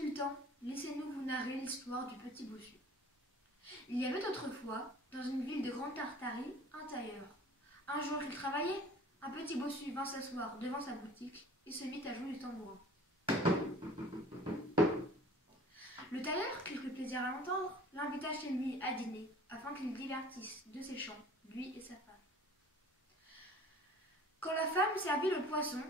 sultan, laissez-nous vous narrer l'histoire du petit bossu. Il y avait autrefois, dans une ville de Grande Tartarie, un tailleur. Un jour qu'il travaillait, un petit bossu vint s'asseoir devant sa boutique et se mit à jouer du tambourin. Le tailleur, qui prit plaisir à l'entendre, l'invita chez lui à dîner, afin qu'il divertisse de ses chants, lui et sa femme. Quand la femme servit le poisson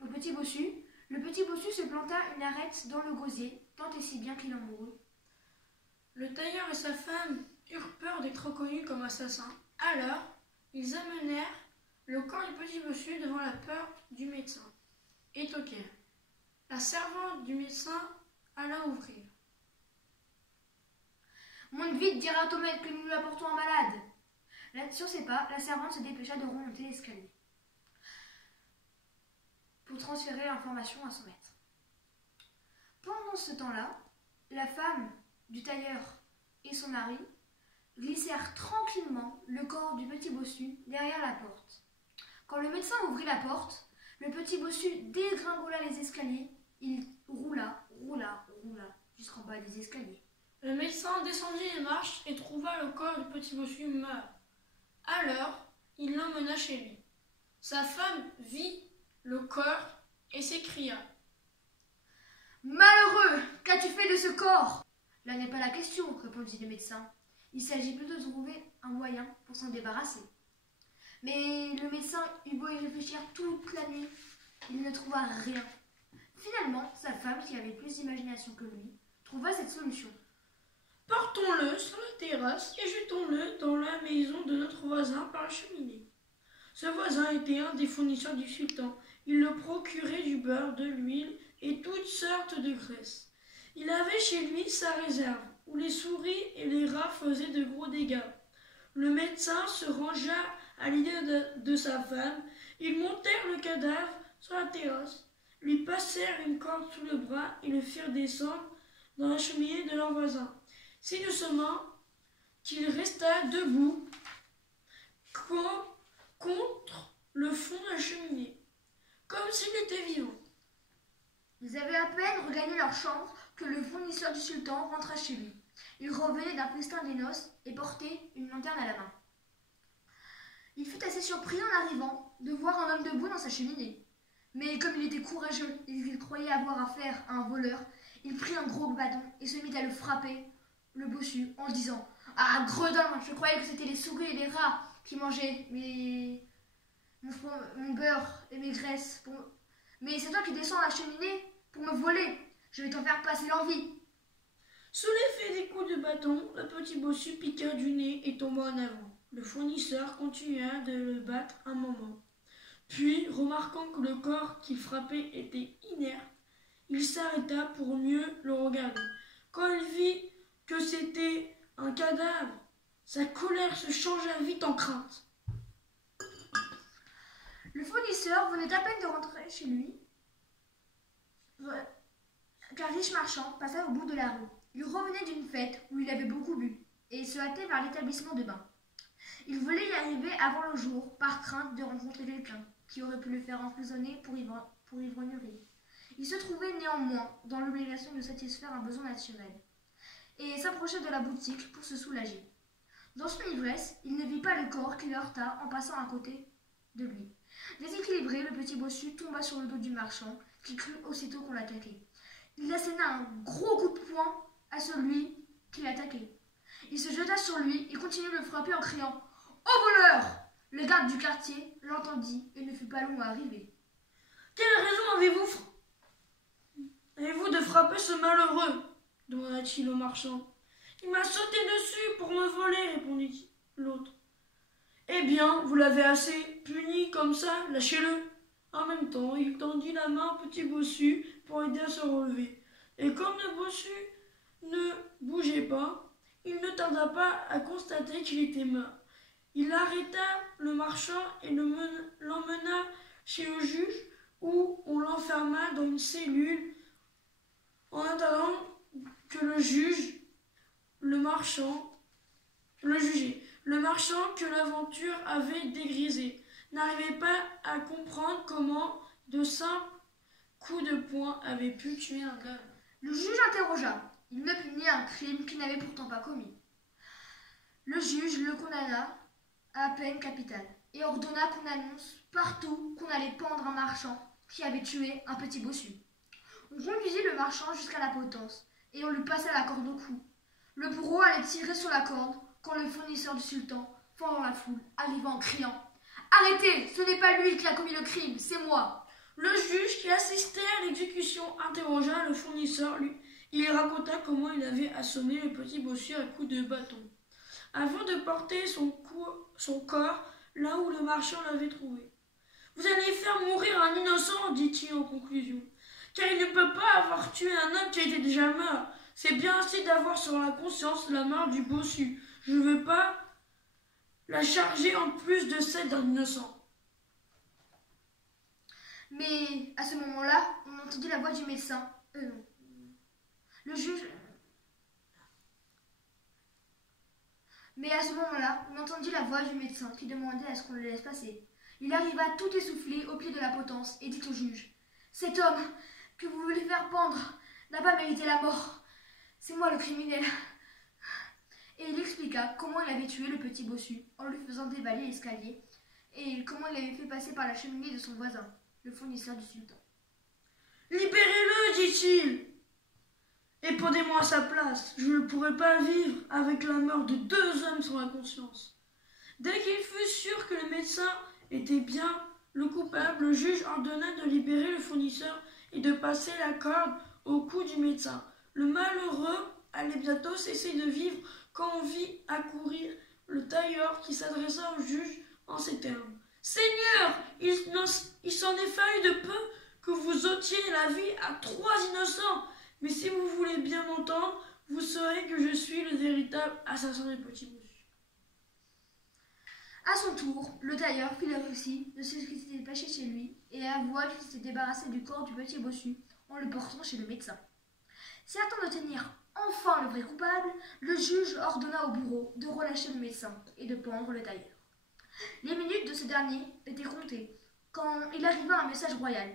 au petit bossu, le petit bossu se planta une arête dans le gosier, tant et si bien qu'il en mourut. Le tailleur et sa femme eurent peur d'être reconnus comme assassins. Alors, ils amenèrent le corps du petit bossu devant la porte du médecin et toquèrent. La servante du médecin alla ouvrir. « Monte vite, dira à ton maître que nous l'apportons un malade. » Sur ses pas, la servante se dépêcha de remonter l'escalier pour transférer l'information à son maître. Pendant ce temps-là, la femme du tailleur et son mari glissèrent tranquillement le corps du petit bossu derrière la porte. Quand le médecin ouvrit la porte, le petit bossu dégringola les escaliers. Il roula jusqu'en bas des escaliers. Le médecin descendit les marches et trouva le corps du petit bossu mort. Alors, il l'emmena chez lui. Sa femme vit le corps et s'écria. « Malheureux, qu'as-tu fait de ce corps ?» « Là n'est pas la question, répondit le médecin. Il s'agit plutôt de trouver un moyen pour s'en débarrasser. Mais le médecin eut beau y réfléchir toute la nuit, il ne trouva rien. Finalement, sa femme, qui avait plus d'imagination que lui, trouva cette solution. « Portons-le sur la terrasse et jetons-le dans la maison de notre voisin par la cheminée. » Ce voisin était un des fournisseurs du sultan. Il le procurait du beurre, de l'huile et toutes sortes de graisses. Il avait chez lui sa réserve, où les souris et les rats faisaient de gros dégâts. Le médecin se rangea à l'idée de sa femme. Ils montèrent le cadavre sur la terrasse, lui passèrent une corde sous le bras et le firent descendre dans la cheminée de leur voisin, si doucement qu'il resta debout contre le fond de la cheminée, comme s'il était vivant. Ils avaient à peine regagné leur chambre que le fournisseur du sultan rentra chez lui. Il revenait d'un festin des noces et portait une lanterne à la main. Il fut assez surpris en arrivant de voir un homme debout dans sa cheminée. Mais comme il était courageux et qu'il croyait avoir affaire à un voleur, il prit un gros bâton et se mit à le frapper, le bossu, en disant « Ah, gredin, je croyais que c'était les souris et les rats qui mangeaient mon beurre et mes graisses. Mais c'est toi qui descends à la cheminée pour me voler. Je vais t'en faire passer l'envie. » Sous l'effet des coups de bâton, le petit bossu piqua du nez et tomba en avant. Le fournisseur continua de le battre un moment. Puis, remarquant que le corps qu'il frappait était inerte, il s'arrêta pour mieux le regarder. Quand il vit que c'était un cadavre, sa colère se changea vite en crainte. Le fournisseur venait à peine de rentrer chez lui qu'un riche marchand passa au bout de la rue. Il revenait d'une fête où il avait beaucoup bu et il se hâtait vers l'établissement de bain. Il voulait y arriver avant le jour par crainte de rencontrer quelqu'un qui aurait pu le faire emprisonner pour ivrognerie. Il se trouvait néanmoins dans l'obligation de satisfaire un besoin naturel et s'approcha de la boutique pour se soulager. Dans son ivresse, il ne vit pas le corps qui le heurta en passant à côté de lui. Déséquilibré, le petit bossu tomba sur le dos du marchand qui crut aussitôt qu'on l'attaquait. Il asséna un gros coup de poing à celui qui l'attaquait. Il se jeta sur lui et continua de le frapper en criant « Au voleur !» Le garde du quartier l'entendit et ne fut pas long à arriver. « Quelle raison avez-vous de frapper ce malheureux ?» demanda-t-il au marchand. « Il m'a sauté dessus pour me voler, répondit l'autre. « Eh bien, vous l'avez assez puni comme ça, lâchez-le. » En même temps, il tendit la main au petit bossu pour aider à se relever. Et comme le bossu ne bougeait pas, il ne tarda pas à constater qu'il était mort. Il arrêta le marchand et l'emmena chez le juge où on l'enferma dans une cellule en attendant que le jugeait. Le marchand que l'aventure avait dégrisé n'arrivait pas à comprendre comment de simples coups de poing avaient pu tuer un homme. Le juge interrogea. Il ne punit un crime qu'il n'avait pourtant pas commis. Le juge le condamna à peine capitale et ordonna qu'on annonce partout qu'on allait pendre un marchand qui avait tué un petit bossu. On conduisit le marchand jusqu'à la potence et on lui passa la corde au cou. Le bourreau allait tirer sur la corde quand le fournisseur du sultan, fendant la foule, arriva en criant « Arrêtez, ce n'est pas lui qui a commis le crime, c'est moi !» Le juge qui assistait à l'exécution interrogea le fournisseur. Il raconta comment il avait assommé le petit bossu à coups de bâton, avant de porter son corps là où le marchand l'avait trouvé. « Vous allez faire mourir un innocent, dit-il en conclusion, car il ne peut pas avoir tué un homme qui était déjà mort. C'est bien assez d'avoir sur la conscience la mort du bossu. Je ne veux pas la charger en plus de celle d'un innocent. » Mais à ce moment-là, on entendit la voix du médecin. Le juge. Mais à ce moment-là, on entendit la voix du médecin qui demandait à ce qu'on le laisse passer. Il arriva tout essoufflé au pied de la potence et dit au juge « Cet homme que vous voulez faire pendre n'a pas mérité la mort. C'est moi le criminel. » Et il expliqua comment il avait tué le petit bossu en lui faisant dévaler l'escalier et comment il l'avait fait passer par la cheminée de son voisin, le fournisseur du sultan. « Libérez-le, dit-il, et prenez-moi à sa place. Je ne pourrais pas vivre avec la mort de 2 hommes sur la conscience. » Dès qu'il fut sûr que le médecin était bien le coupable, le juge ordonna de libérer le fournisseur et de passer la corde au cou du médecin. Le malheureux allait bientôt cesser de vivre quand on vit accourir le tailleur qui s'adressa au juge en ces termes. « Seigneur, il s'en est fallu de peu que vous ôtiez la vie à 3 innocents, mais si vous voulez bien m'entendre, vous saurez que je suis le véritable assassin du petit bossu. » À son tour, le tailleur fit le récit de ce qui s'était passé chez lui et avoua qu'il s'était débarrassé du corps du petit bossu en le portant chez le médecin. Certain de tenir enfin le vrai coupable, le juge ordonna au bourreau de relâcher le médecin et de pendre le tailleur. Les minutes de ce dernier étaient comptées quand il arriva un message royal.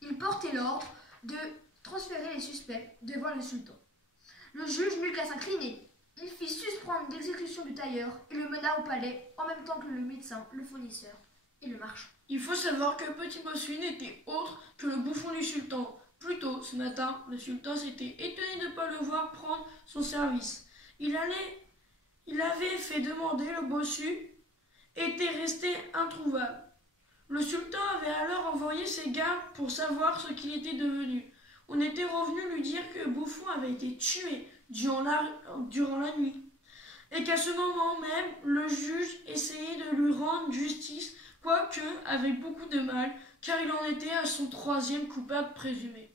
Il portait l'ordre de transférer les suspects devant le sultan. Le juge n'eut qu'à s'incliner. Il fit suspendre l'exécution du tailleur et le mena au palais en même temps que le médecin, le fournisseur et le marchand. Il faut savoir que Petit Bossu n'était autre que le bouffon du sultan. Plus tôt, ce matin, le sultan s'était étonné de ne pas le voir prendre son service. Il avait fait demander le bossu, était resté introuvable. Le sultan avait alors envoyé ses gardes pour savoir ce qu'il était devenu. On était revenu lui dire que le bouffon avait été tué durant la nuit, et qu'à ce moment même, le juge essayait de lui rendre justice, quoique avec beaucoup de mal, car il en était à son 3e coupable présumé.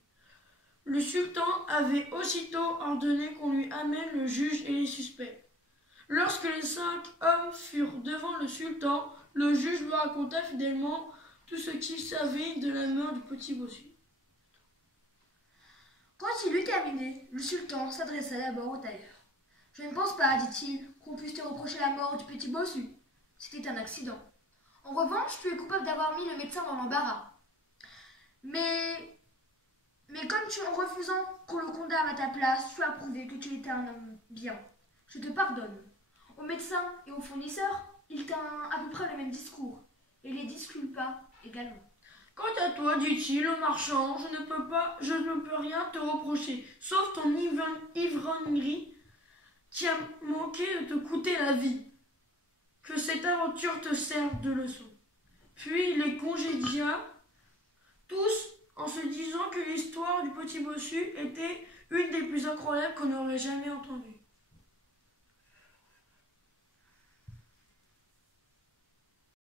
Le sultan avait aussitôt ordonné qu'on lui amène le juge et les suspects. Lorsque les 5 hommes furent devant le sultan, le juge lui raconta fidèlement tout ce qu'il savait de la mort du petit bossu. Quand il eut terminé, le sultan s'adressa d'abord au tailleur. « Je ne pense pas, dit-il, qu'on puisse te reprocher la mort du petit bossu. C'était un accident. En revanche, tu es coupable d'avoir mis le médecin dans l'embarras. Mais comme en refusant qu'on le condamne à ta place, tu as prouvé que tu étais un homme bien. Je te pardonne. Au médecin et au fournisseur, il tint à peu près le même discours, et les disculpa également. « Quant à toi, dit-il au marchand, je ne peux rien te reprocher, sauf ton ivrognerie qui a manqué de te coûter la vie. Que cette aventure te serve de leçon. » Puis il les congédia tous en se disant que l'histoire du petit bossu était une des plus incroyables qu'on aurait jamais entendues.